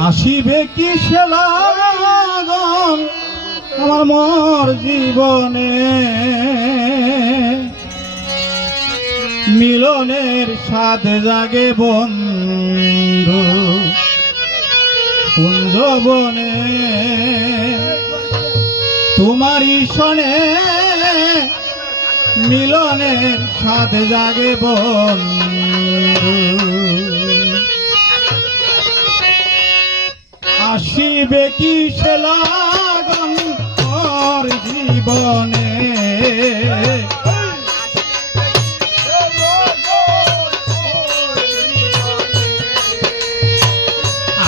আসিবে কি সে লাগন আমার মোর জীবনে, মিলনের স্বাদ জাগে বন্ধু কুঞ্জবনে। তোমারই শোনে মিলনের স্বাদ জাগে বন্ধু। আসিবে কি সে লাগন মোর জীবনে,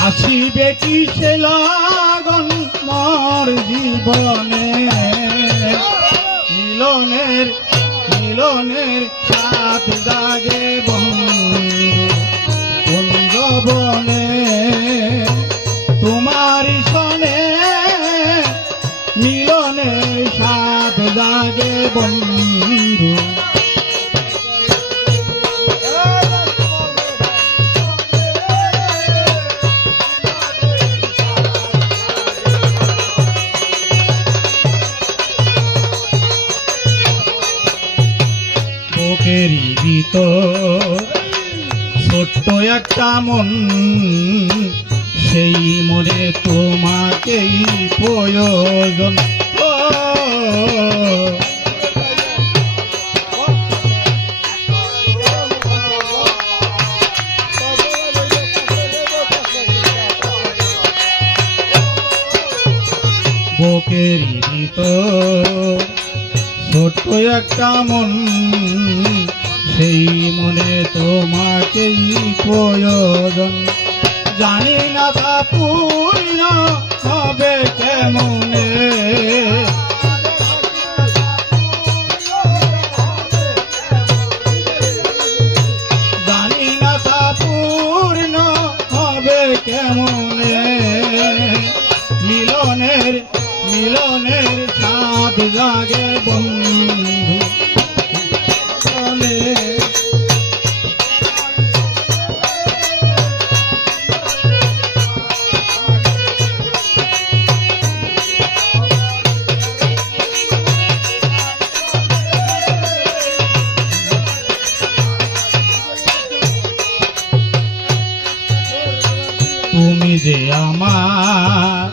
আসিবে কি সে লাগন মোর জীবনে, মিলনের মিলনের সাথ জাগে বন্ধু কুঞ্জবনে। তোমার শোনে মিলনের সাথ জাগে বন্ধু। বুকেরই ভিতর ছোট্ট একটা মন, সেই মনে তোমাকেই প্রয়োজন। বুকেরই ভিতর ছোট্ট একটা মন, সেই মনে তোমাকেই প্রয়োজন। জানি না তা পূর্ণ হবে কেমনে, জানি না তা পূর্ণ হবে কেমনে, মিলনের মিলনের স্বাদ জাগে বন্ধু চলে। তুমি যে আমার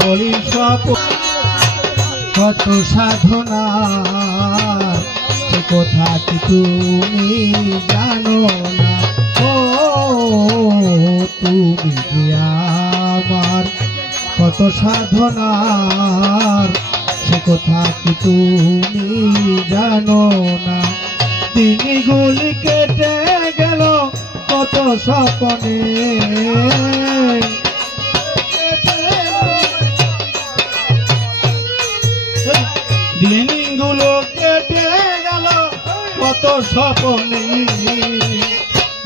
বলি সপ, কত সাধনা সে কথা কি তুমি জানো না। ও তুমি যে আমার কত সাধনার সে কথা কি তুমি জানো না। দিনগুলি কেটে গেল কত স্বপ্নে, দিনগুলো কেটে গেল কত স্বপ্নে,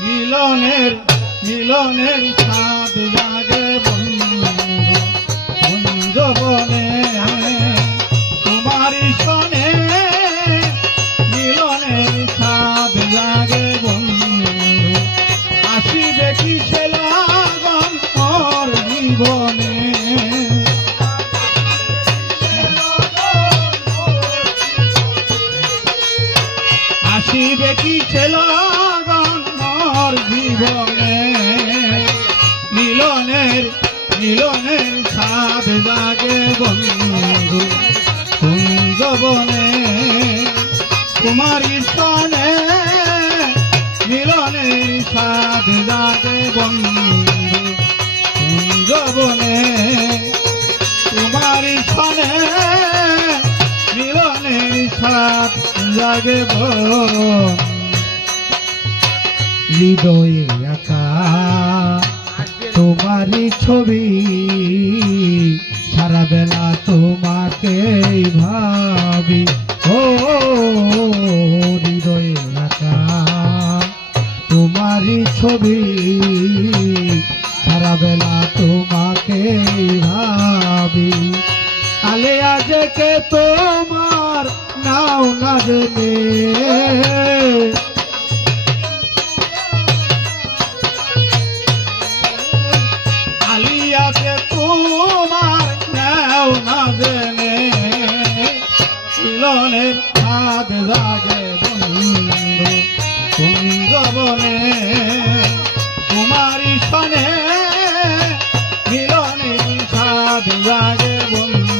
মিলনের মিলনের স্বাদ জাগে বন্ধু কুঞ্জবনে। তোমারই শোনে মিলনের স্বাদ জাগে বন্ধু। আসিবে কি সে লাগন মোর জীবনে, আসিবে কি সে লাগন মোর জীবনে, মিলনের মিলনের স্বাদ জাগে বন্ধু কুঞ্জবনে। তোমারই শোনে মিলনের স্বাদ জাগে বন্ধু কুঞ্জবনে। তোমারই শোনে মিলনের স্বাদ জাগে বন্ধু। হৃদয়ে আঁকা তোমারই ছবি, সারা বেলা তোমাকে ভাবি। ও হৃদয়ে আঁকা তোমারই ছবি, সারা বেলা তোমাকে ভাবি। আলে আজকে তোমার নাও না জেনে, সনে মিলনের স্বাদ জাগে বন্ধু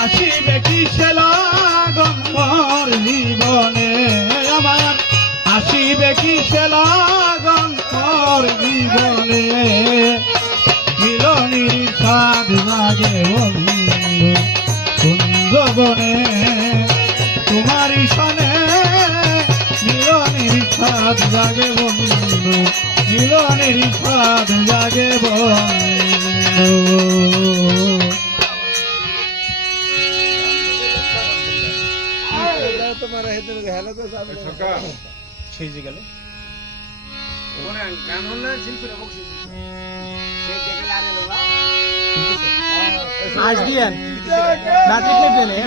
আসিবে কিসে লাগন মোর জীবনে আমার আসিবে কিসে লাগন মোর জীবনে মিলনের স্বাদ জাগে বন্ধু কুঞ্জবনে তোমারই সনে মিলনের স্বাদ জাগে বন্ধু মিলনের স্বাদ জাগে বন্ধু সেই যে গেলে আজ দিয়েন না ঠিক নেই